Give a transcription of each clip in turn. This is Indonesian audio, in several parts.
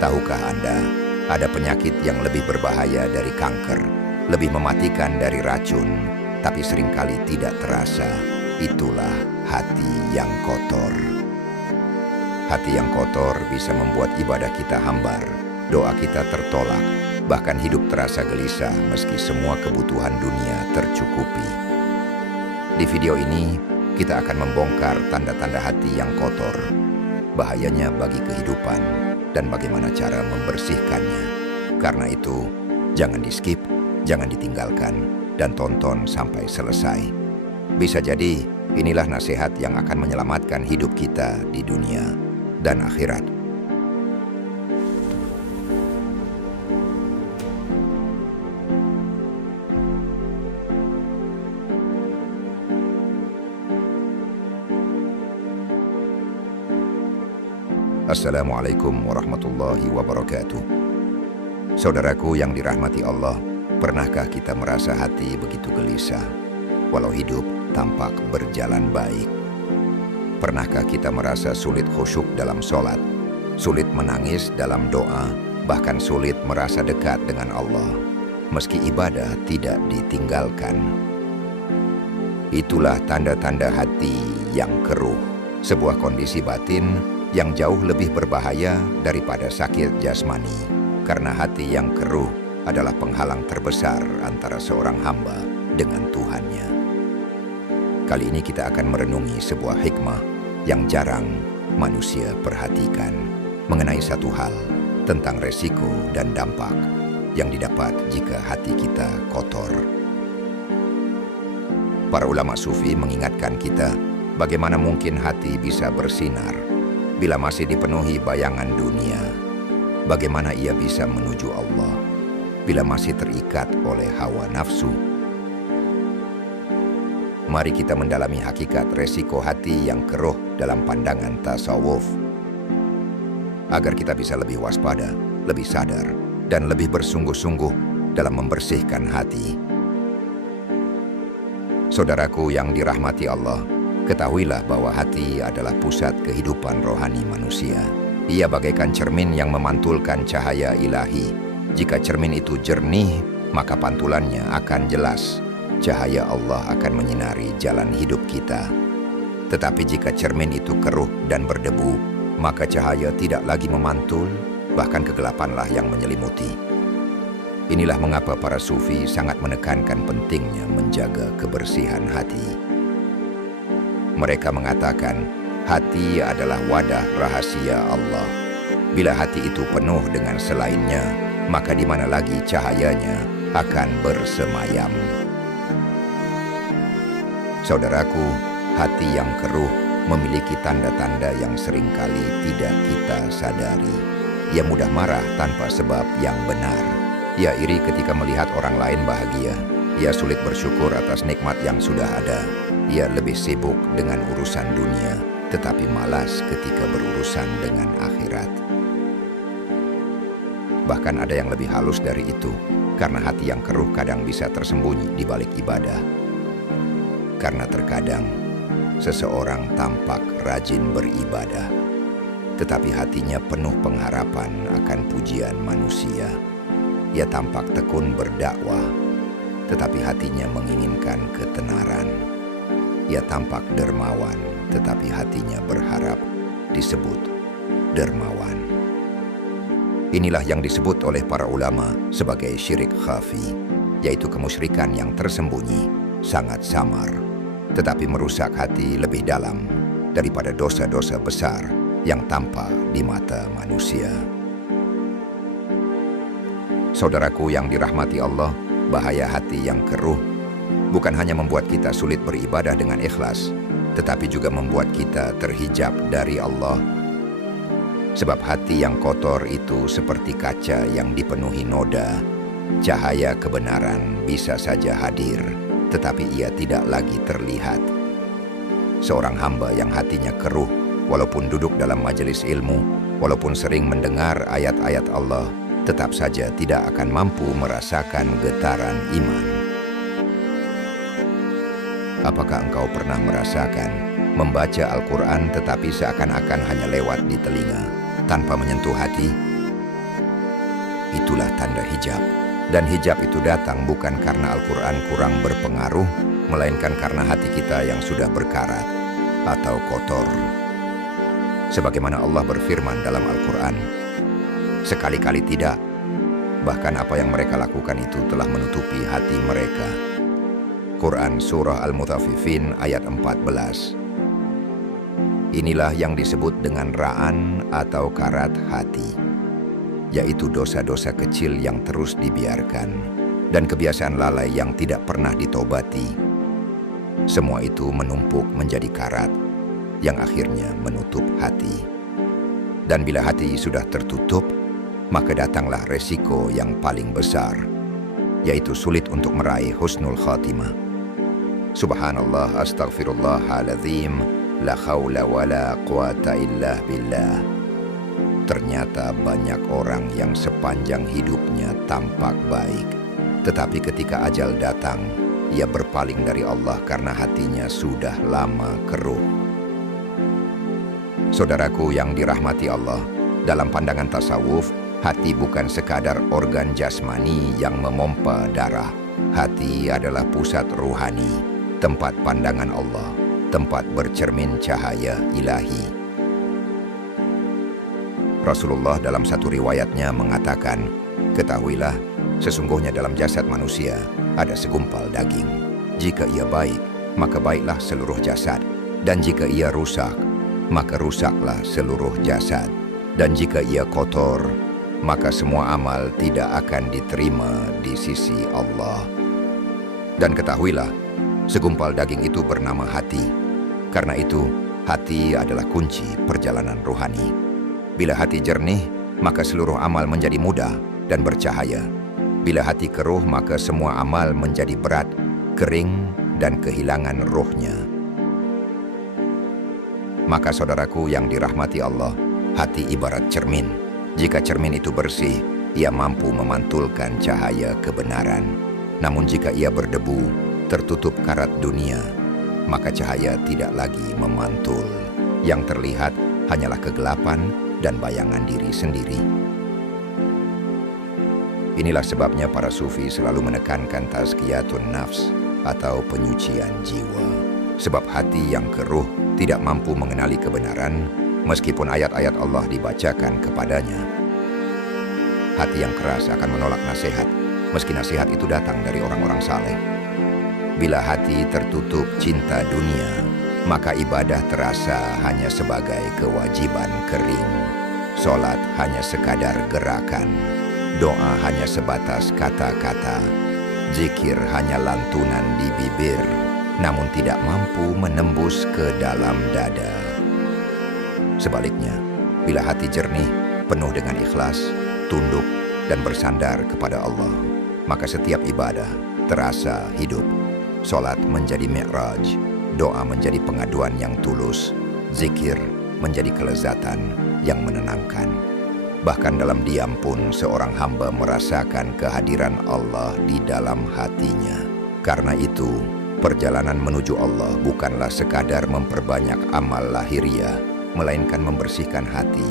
Tahukah Anda, ada penyakit yang lebih berbahaya dari kanker, lebih mematikan dari racun, tapi seringkali tidak terasa. Itulah hati yang kotor. Hati yang kotor bisa membuat ibadah kita hambar, doa kita tertolak, bahkan hidup terasa gelisah meski semua kebutuhan dunia tercukupi. Di video ini, kita akan membongkar tanda-tanda hati yang kotor, bahayanya bagi kehidupan, dan bagaimana cara membersihkannya. Karena itu, jangan di-skip, jangan ditinggalkan, dan tonton sampai selesai. Bisa jadi, inilah nasihat yang akan menyelamatkan hidup kita di dunia dan akhirat. Assalamualaikum warahmatullahi wabarakatuh. Saudaraku yang dirahmati Allah, pernahkah kita merasa hati begitu gelisah, walau hidup tampak berjalan baik? Pernahkah kita merasa sulit khusyuk dalam sholat, sulit menangis dalam doa, bahkan sulit merasa dekat dengan Allah, meski ibadah tidak ditinggalkan? Itulah tanda-tanda hati yang keruh, sebuah kondisi batin yang jauh lebih berbahaya daripada sakit jasmani, karena hati yang keruh adalah penghalang terbesar antara seorang hamba dengan Tuhannya. Kali ini kita akan merenungi sebuah hikmah yang jarang manusia perhatikan mengenai satu hal tentang resiko dan dampak yang didapat jika hati kita kotor. Para ulama sufi mengingatkan kita bagaimana mungkin hati bisa bersinar bila masih dipenuhi bayangan dunia. Bagaimana ia bisa menuju Allah bila masih terikat oleh hawa nafsu? Mari kita mendalami hakikat resiko hati yang keruh dalam pandangan tasawuf, agar kita bisa lebih waspada, lebih sadar, dan lebih bersungguh-sungguh dalam membersihkan hati. Saudaraku yang dirahmati Allah, ketahuilah bahwa hati adalah pusat kehidupan rohani manusia. Ia bagaikan cermin yang memantulkan cahaya ilahi. Jika cermin itu jernih, maka pantulannya akan jelas. Cahaya Allah akan menyinari jalan hidup kita. Tetapi jika cermin itu keruh dan berdebu, maka cahaya tidak lagi memantul, bahkan kegelapanlah yang menyelimuti. Inilah mengapa para sufi sangat menekankan pentingnya menjaga kebersihan hati. Mereka mengatakan, hati adalah wadah rahasia Allah. Bila hati itu penuh dengan selainnya, maka di mana lagi cahayanya akan bersemayam. Saudaraku, hati yang keruh memiliki tanda-tanda yang seringkali tidak kita sadari. Ia mudah marah tanpa sebab yang benar. Ia iri ketika melihat orang lain bahagia. Ia sulit bersyukur atas nikmat yang sudah ada. Ia lebih sibuk dengan urusan dunia, tetapi malas ketika berurusan dengan akhirat. Bahkan ada yang lebih halus dari itu, karena hati yang keruh kadang bisa tersembunyi di balik ibadah. Karena terkadang, seseorang tampak rajin beribadah, tetapi hatinya penuh pengharapan akan pujian manusia. Ia tampak tekun berdakwah, tetapi hatinya menginginkan ketenaran. Ia tampak dermawan, tetapi hatinya berharap disebut dermawan. Inilah yang disebut oleh para ulama sebagai syirik khafi, yaitu kemusyrikan yang tersembunyi, sangat samar, tetapi merusak hati lebih dalam daripada dosa-dosa besar yang tampak di mata manusia. Saudaraku yang dirahmati Allah, bahaya hati yang keruh bukan hanya membuat kita sulit beribadah dengan ikhlas, tetapi juga membuat kita terhijab dari Allah. Sebab hati yang kotor itu seperti kaca yang dipenuhi noda. Cahaya kebenaran bisa saja hadir, tetapi ia tidak lagi terlihat. Seorang hamba yang hatinya keruh, walaupun duduk dalam majelis ilmu, walaupun sering mendengar ayat-ayat Allah, tetap saja tidak akan mampu merasakan getaran iman. Apakah engkau pernah merasakan membaca Al-Quran tetapi seakan-akan hanya lewat di telinga, tanpa menyentuh hati? itulah tanda hijab. Dan hijab itu datang bukan karena Al-Quran kurang berpengaruh, melainkan karena hati kita yang sudah berkarat atau kotor. Sebagaimana Allah berfirman dalam Al-Quran, sekali-kali tidak, bahkan apa yang mereka lakukan itu telah menutupi hati mereka. Quran Surah Al-Mutaffifin ayat 14. Inilah yang disebut dengan ra'an atau karat hati, yaitu dosa-dosa kecil yang terus dibiarkan dan kebiasaan lalai yang tidak pernah ditobati. Semua itu menumpuk menjadi karat yang akhirnya menutup hati. Dan bila hati sudah tertutup, maka datanglah resiko yang paling besar, yaitu sulit untuk meraih husnul khatimah. Subhanallah, astaghfirullahaladzim, la khawla wa la quwata illa billah. Ternyata banyak orang yang sepanjang hidupnya tampak baik, tetapi ketika ajal datang, ia berpaling dari Allah karena hatinya sudah lama keruh. Saudaraku yang dirahmati Allah, dalam pandangan tasawuf, hati bukan sekadar organ jasmani yang memompa darah. Hati adalah pusat ruhani, tempat pandangan Allah, tempat bercermin cahaya ilahi. Rasulullah dalam satu riwayatnya mengatakan, ketahuilah, sesungguhnya dalam jasad manusia ada segumpal daging. Jika ia baik, maka baiklah seluruh jasad. Dan jika ia rusak, maka rusaklah seluruh jasad. Dan jika ia kotor, maka semua amal tidak akan diterima di sisi Allah. Dan ketahuilah, segumpal daging itu bernama hati. Karena itu, hati adalah kunci perjalanan rohani. Bila hati jernih, maka seluruh amal menjadi mudah dan bercahaya. Bila hati keruh, maka semua amal menjadi berat, kering, dan kehilangan rohnya. Maka saudaraku yang dirahmati Allah, hati ibarat cermin. Jika cermin itu bersih, ia mampu memantulkan cahaya kebenaran. Namun jika ia berdebu, tertutup karat dunia, maka cahaya tidak lagi memantul. Yang terlihat hanyalah kegelapan dan bayangan diri sendiri. Inilah sebabnya para sufi selalu menekankan tazkiyatun nafs atau penyucian jiwa. Sebab hati yang keruh tidak mampu mengenali kebenaran meskipun ayat-ayat Allah dibacakan kepadanya. Hati yang keras akan menolak nasihat, meski nasihat itu datang dari orang-orang saleh. Bila hati tertutup cinta dunia, maka ibadah terasa hanya sebagai kewajiban kering. Sholat hanya sekadar gerakan, doa hanya sebatas kata-kata, zikir hanya lantunan di bibir, namun tidak mampu menembus ke dalam dada. Sebaliknya, bila hati jernih, penuh dengan ikhlas, tunduk, dan bersandar kepada Allah, maka setiap ibadah terasa hidup. Sholat menjadi mi'raj, doa menjadi pengaduan yang tulus, zikir menjadi kelezatan yang menenangkan. Bahkan dalam diam pun seorang hamba merasakan kehadiran Allah di dalam hatinya. Karena itu, perjalanan menuju Allah bukanlah sekadar memperbanyak amal lahiriah, melainkan membersihkan hati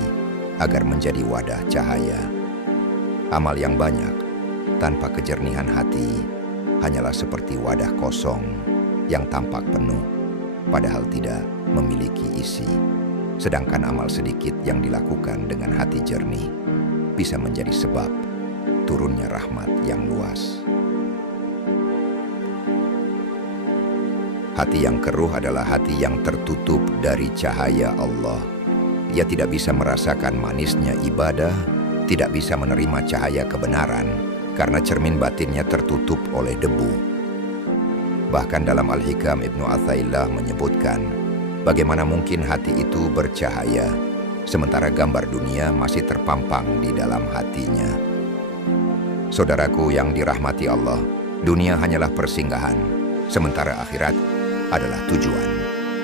agar menjadi wadah cahaya. Amal yang banyak tanpa kejernihan hati hanyalah seperti wadah kosong yang tampak penuh, padahal tidak memiliki isi. Sedangkan amal sedikit yang dilakukan dengan hati jernih bisa menjadi sebab turunnya rahmat yang luas. Hati yang keruh adalah hati yang tertutup dari cahaya Allah. Ia tidak bisa merasakan manisnya ibadah, tidak bisa menerima cahaya kebenaran, karena cermin batinnya tertutup oleh debu. Bahkan dalam Al-Hikam Ibnu Athaillah menyebutkan, bagaimana mungkin hati itu bercahaya, sementara gambar dunia masih terpampang di dalam hatinya. Saudaraku yang dirahmati Allah, dunia hanyalah persinggahan, sementara akhirat adalah tujuan.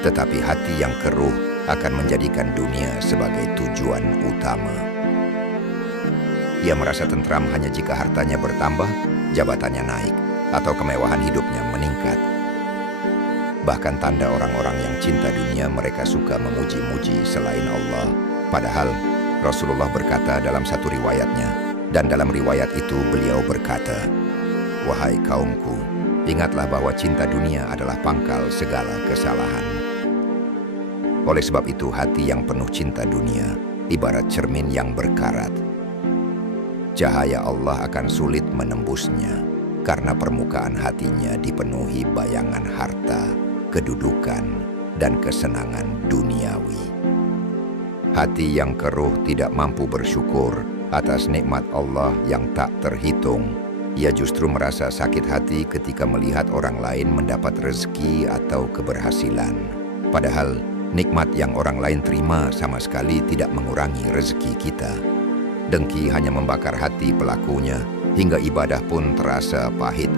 Tetapi hati yang keruh akan menjadikan dunia sebagai tujuan utama. Ia merasa tentram hanya jika hartanya bertambah, jabatannya naik, atau kemewahan hidupnya meningkat. Bahkan tanda orang-orang yang cinta dunia, mereka suka memuji-muji selain Allah. Padahal Rasulullah berkata dalam satu riwayatnya, Dan dalam riwayat itu beliau berkata, "Wahai kaumku, ingatlah bahwa cinta dunia adalah pangkal segala kesalahan." Oleh sebab itu hati yang penuh cinta dunia ibarat cermin yang berkarat. Cahaya Allah akan sulit menembusnya karena permukaan hatinya dipenuhi bayangan harta, kedudukan, dan kesenangan duniawi. Hati yang keruh tidak mampu bersyukur atas nikmat Allah yang tak terhitung. Ia justru merasa sakit hati ketika melihat orang lain mendapat rezeki atau keberhasilan. Padahal nikmat yang orang lain terima sama sekali tidak mengurangi rezeki kita. Dengki hanya membakar hati pelakunya hingga ibadah pun terasa pahit.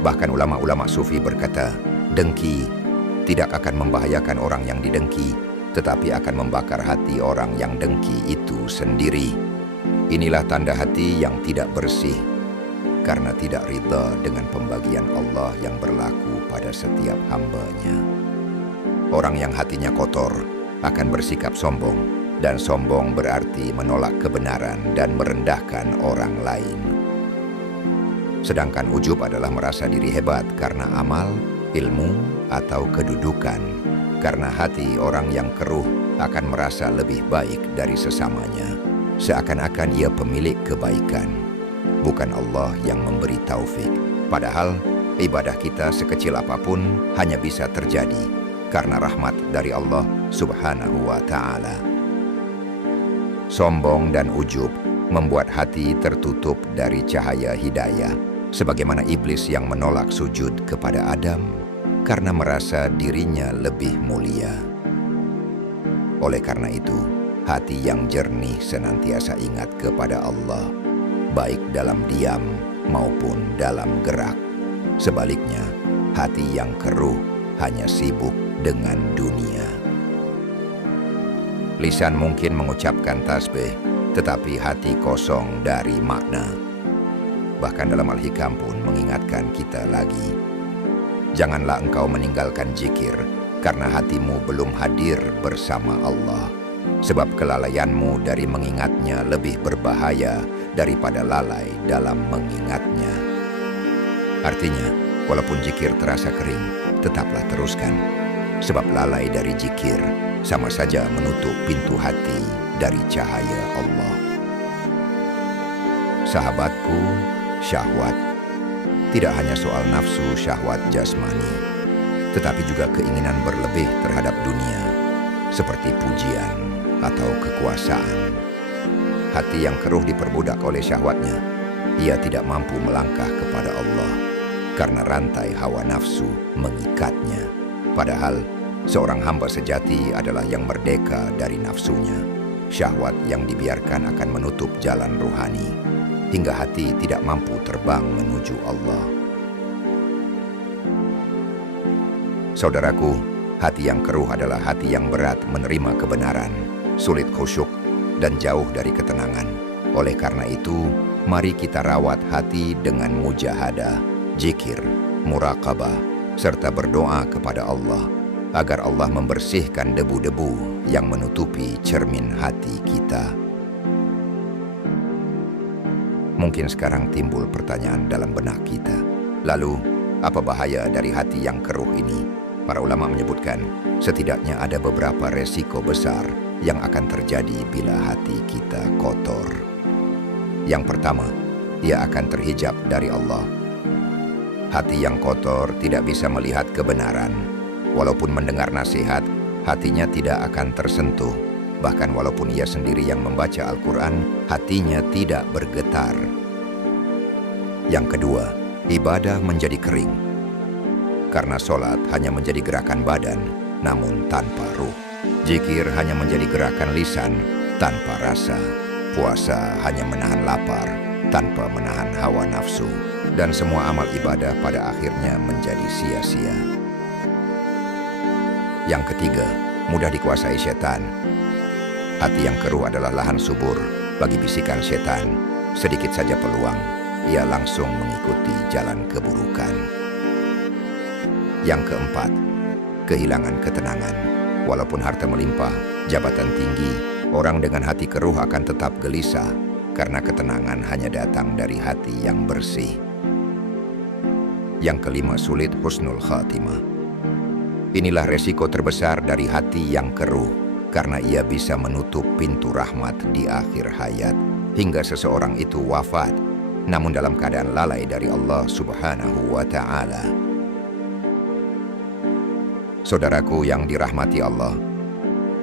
Bahkan ulama-ulama sufi berkata, dengki tidak akan membahayakan orang yang didengki, tetapi akan membakar hati orang yang dengki itu sendiri. Inilah tanda hati yang tidak bersih, karena tidak ridha dengan pembagian Allah yang berlaku pada setiap hamba-Nya. Orang yang hatinya kotor akan bersikap sombong, dan sombong berarti menolak kebenaran dan merendahkan orang lain. Sedangkan ujub adalah merasa diri hebat karena amal, ilmu, atau kedudukan. Karena hati orang yang keruh akan merasa lebih baik dari sesamanya, seakan-akan ia pemilik kebaikan. Bukan Allah yang memberi taufik. Padahal ibadah kita sekecil apapun hanya bisa terjadi karena rahmat dari Allah Subhanahu wa Ta'ala. Sombong dan ujub membuat hati tertutup dari cahaya hidayah, sebagaimana iblis yang menolak sujud kepada Adam karena merasa dirinya lebih mulia. Oleh karena itu, hati yang jernih senantiasa ingat kepada Allah, baik dalam diam maupun dalam gerak. Sebaliknya, hati yang keruh hanya sibuk dengan dunia. Lisan mungkin mengucapkan tasbih, tetapi hati kosong dari makna. Bahkan dalam Al-Hikam pun mengingatkan kita lagi, janganlah engkau meninggalkan zikir karena hatimu belum hadir bersama Allah. Sebab kelalaianmu dari mengingatnya lebih berbahaya daripada lalai dalam mengingatnya. Artinya, walaupun zikir terasa kering, tetaplah teruskan. Sebab lalai dari zikir sama saja menutup pintu hati dari cahaya Allah. Sahabatku, syahwat tidak hanya soal nafsu syahwat jasmani, tetapi juga keinginan berlebih terhadap dunia, seperti pujian atau kekuasaan. Hati yang keruh diperbudak oleh syahwatnya. Ia tidak mampu melangkah kepada Allah karena rantai hawa nafsu mengikatnya. Padahal seorang hamba sejati adalah yang merdeka dari nafsunya. Syahwat yang dibiarkan akan menutup jalan ruhani hingga hati tidak mampu terbang menuju Allah. Saudaraku, hati yang keruh adalah hati yang berat menerima kebenaran, sulit khusyuk, dan jauh dari ketenangan. Oleh karena itu, mari kita rawat hati dengan mujahadah, zikir, muraqabah, serta berdoa kepada Allah agar Allah membersihkan debu-debu yang menutupi cermin hati kita. Mungkin sekarang timbul pertanyaan dalam benak kita, lalu apa bahaya dari hati yang keruh ini? Para ulama menyebutkan setidaknya ada beberapa resiko besar yang akan terjadi bila hati kita kotor. Yang pertama, ia akan terhijab dari Allah. Hati yang kotor tidak bisa melihat kebenaran. Walaupun mendengar nasihat, hatinya tidak akan tersentuh. Bahkan walaupun ia sendiri yang membaca Al-Quran, hatinya tidak bergetar. Yang kedua, ibadah menjadi kering. Karena sholat hanya menjadi gerakan badan, namun tanpa ruh. Zikir hanya menjadi gerakan lisan, tanpa rasa. Puasa hanya menahan lapar, tanpa menahan hawa nafsu. Dan semua amal ibadah pada akhirnya menjadi sia-sia. Yang ketiga, mudah dikuasai setan. Hati yang keruh adalah lahan subur bagi bisikan setan. Sedikit saja peluang, ia langsung mengikuti jalan keburukan. Yang keempat, kehilangan ketenangan. Walaupun harta melimpah, jabatan tinggi, orang dengan hati keruh akan tetap gelisah karena ketenangan hanya datang dari hati yang bersih. Yang kelima, sulit husnul khatimah. Inilah resiko terbesar dari hati yang keruh, karena ia bisa menutup pintu rahmat di akhir hayat, hingga seseorang itu wafat, namun dalam keadaan lalai dari Allah Subhanahu wa Ta'ala. Saudaraku yang dirahmati Allah,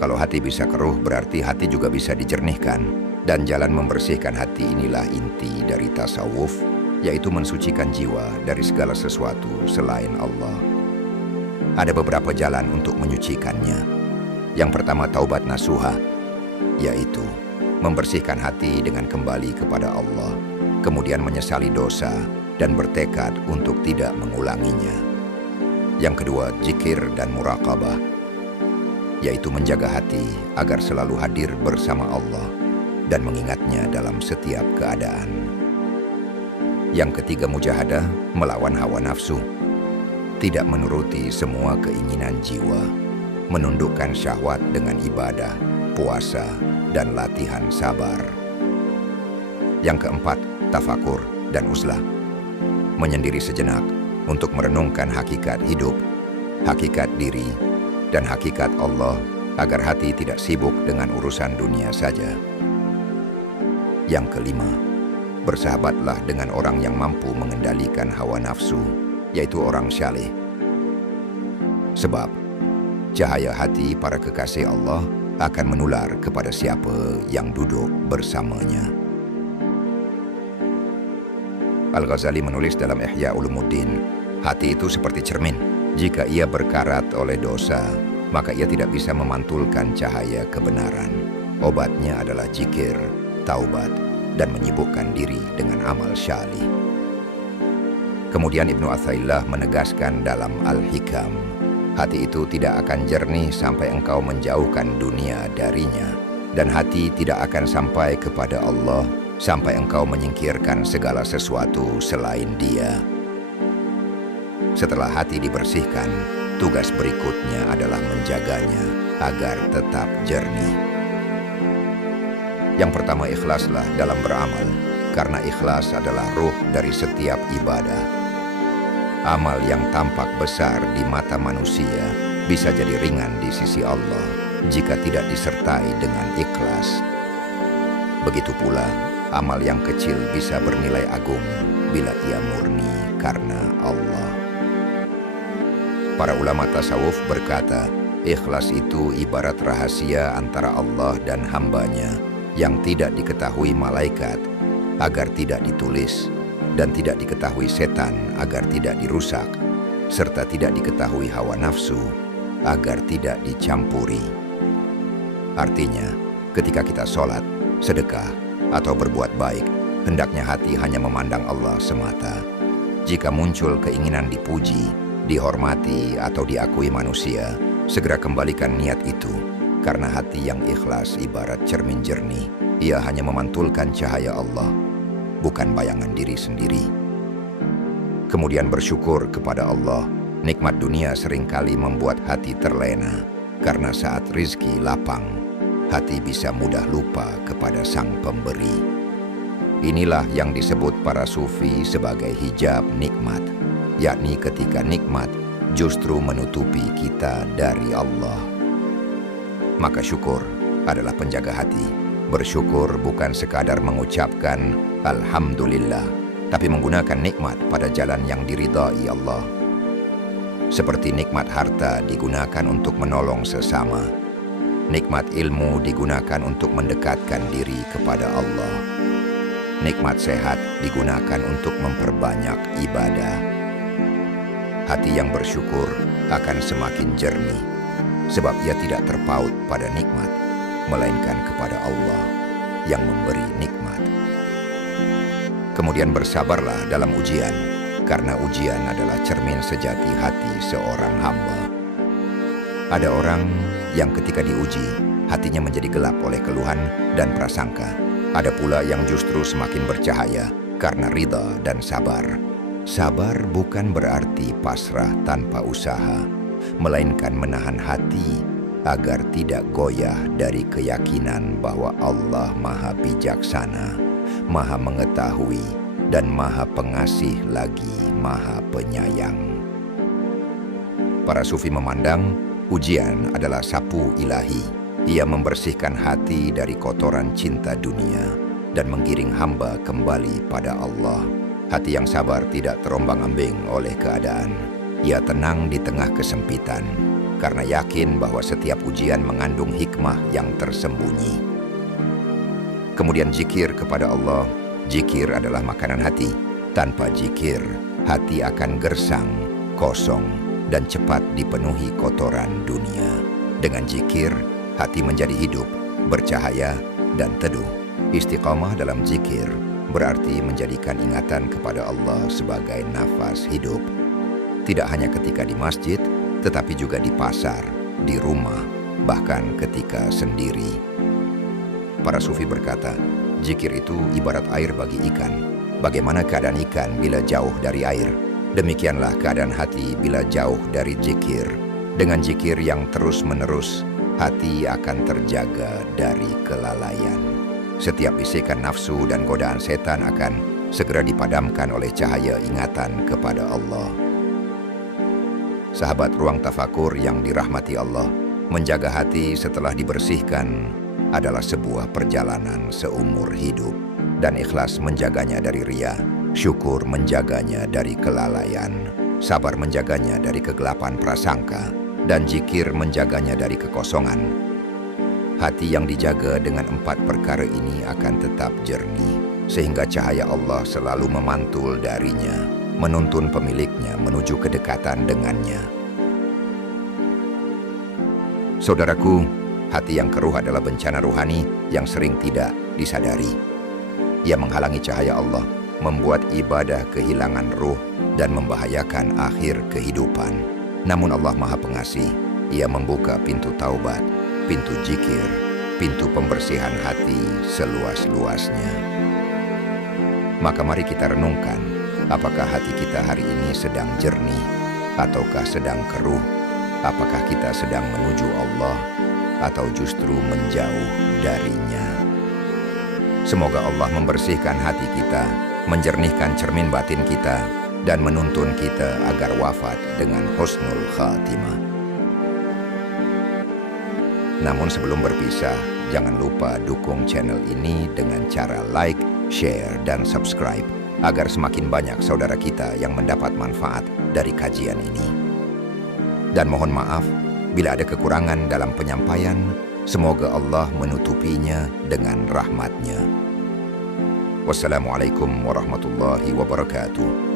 kalau hati bisa keruh, berarti hati juga bisa dijernihkan. Dan jalan membersihkan hati inilah inti dari tasawuf, yaitu mensucikan jiwa dari segala sesuatu selain Allah. Ada beberapa jalan untuk menyucikannya. Yang pertama, taubat nasuha, yaitu membersihkan hati dengan kembali kepada Allah, kemudian menyesali dosa dan bertekad untuk tidak mengulanginya. Yang kedua, zikir dan muraqabah, yaitu menjaga hati agar selalu hadir bersama Allah dan mengingatnya dalam setiap keadaan. Yang ketiga, mujahadah, melawan hawa nafsu, tidak menuruti semua keinginan jiwa, menundukkan syahwat dengan ibadah, puasa, dan latihan sabar. Yang keempat, tafakur dan uzlah, menyendiri sejenak untuk merenungkan hakikat hidup, hakikat diri, dan hakikat Allah, agar hati tidak sibuk dengan urusan dunia saja. Yang kelima, bersahabatlah dengan orang yang mampu mengendalikan hawa nafsu, yaitu orang syalih. Sebab cahaya hati para kekasih Allah akan menular kepada siapa yang duduk bersamanya. Al-Ghazali menulis dalam Ihya Ulumuddin, hati itu seperti cermin. Jika ia berkarat oleh dosa, maka ia tidak bisa memantulkan cahaya kebenaran. Obatnya adalah zikir, taubat, dan menyibukkan diri dengan amal syalih. Kemudian Ibnu Athaillah menegaskan dalam Al-Hikam, hati itu tidak akan jernih sampai engkau menjauhkan dunia darinya, dan hati tidak akan sampai kepada Allah sampai engkau menyingkirkan segala sesuatu selain Dia. Setelah hati dibersihkan, tugas berikutnya adalah menjaganya agar tetap jernih. Yang pertama, ikhlaslah dalam beramal, karena ikhlas adalah ruh dari setiap ibadah. Amal yang tampak besar di mata manusia bisa jadi ringan di sisi Allah jika tidak disertai dengan ikhlas. Begitu pula, amal yang kecil bisa bernilai agung bila ia murni karena Allah. Para ulama tasawuf berkata, ikhlas itu ibarat rahasia antara Allah dan hambanya yang tidak diketahui malaikat agar tidak ditulis, dan tidak diketahui setan agar tidak dirusak, serta tidak diketahui hawa nafsu agar tidak dicampuri. Artinya, ketika kita sholat, sedekah, atau berbuat baik, hendaknya hati hanya memandang Allah semata. Jika muncul keinginan dipuji, dihormati, atau diakui manusia, segera kembalikan niat itu, karena hati yang ikhlas ibarat cermin jernih. Ia hanya memantulkan cahaya Allah, bukan bayangan diri sendiri. Kemudian bersyukur kepada Allah. Nikmat dunia seringkali membuat hati terlena, karena saat rizki lapang, hati bisa mudah lupa kepada Sang Pemberi. Inilah yang disebut para sufi sebagai hijab nikmat, yakni ketika nikmat justru menutupi kita dari Allah. Maka syukur adalah penjaga hati. Bersyukur bukan sekadar mengucapkan Alhamdulillah, tapi menggunakan nikmat pada jalan yang diridhai Allah. Seperti nikmat harta digunakan untuk menolong sesama, nikmat ilmu digunakan untuk mendekatkan diri kepada Allah, nikmat sehat digunakan untuk memperbanyak ibadah. Hati yang bersyukur akan semakin jernih, sebab ia tidak terpaut pada nikmat, melainkan kepada Allah yang memberi nikmat. Kemudian bersabarlah dalam ujian, karena ujian adalah cermin sejati hati seorang hamba. Ada orang yang ketika diuji, hatinya menjadi gelap oleh keluhan dan prasangka. Ada pula yang justru semakin bercahaya karena ridha dan sabar. Sabar bukan berarti pasrah tanpa usaha, melainkan menahan hati agar tidak goyah dari keyakinan bahwa Allah Maha Bijaksana, Maha Mengetahui, dan Maha Pengasih lagi Maha Penyayang. Para sufi memandang ujian adalah sapu ilahi. Ia membersihkan hati dari kotoran cinta dunia dan menggiring hamba kembali pada Allah. Hati yang sabar tidak terombang-ambing oleh keadaan. Ia tenang di tengah kesempitan karena yakin bahwa setiap ujian mengandung hikmah yang tersembunyi. Kemudian zikir kepada Allah. Zikir adalah makanan hati. Tanpa zikir, hati akan gersang, kosong, dan cepat dipenuhi kotoran dunia. Dengan zikir, hati menjadi hidup, bercahaya, dan teduh. Istiqamah dalam zikir berarti menjadikan ingatan kepada Allah sebagai nafas hidup. Tidak hanya ketika di masjid, tetapi juga di pasar, di rumah, bahkan ketika sendiri. Para sufi berkata, zikir itu ibarat air bagi ikan. Bagaimana keadaan ikan bila jauh dari air? Demikianlah keadaan hati bila jauh dari zikir. Dengan zikir yang terus-menerus, hati akan terjaga dari kelalaian. Setiap bisikan nafsu dan godaan setan akan segera dipadamkan oleh cahaya ingatan kepada Allah. Sahabat ruang tafakur yang dirahmati Allah, menjaga hati setelah dibersihkan adalah sebuah perjalanan seumur hidup. Dan ikhlas menjaganya dari riya, syukur menjaganya dari kelalaian, sabar menjaganya dari kegelapan prasangka, dan zikir menjaganya dari kekosongan. Hati yang dijaga dengan 4 perkara ini akan tetap jernih, sehingga cahaya Allah selalu memantul darinya, menuntun pemiliknya menuju kedekatan dengannya. Saudaraku, hati yang keruh adalah bencana rohani yang sering tidak disadari. Ia menghalangi cahaya Allah, membuat ibadah kehilangan ruh, dan membahayakan akhir kehidupan. Namun Allah Maha Pengasih. Ia membuka pintu taubat, pintu zikir, pintu pembersihan hati seluas-luasnya. Maka mari kita renungkan, apakah hati kita hari ini sedang jernih ataukah sedang keruh? Apakah kita sedang menuju Allah atau justru menjauh darinya? Semoga Allah membersihkan hati kita, menjernihkan cermin batin kita, dan menuntun kita agar wafat dengan husnul khatimah. Namun sebelum berpisah, jangan lupa dukung channel ini dengan cara like, share, dan subscribe, agar semakin banyak saudara kita yang mendapat manfaat dari kajian ini. Dan mohon maaf bila ada kekurangan dalam penyampaian. Semoga Allah menutupinya dengan rahmat-Nya. Wassalamualaikum warahmatullahi wabarakatuh.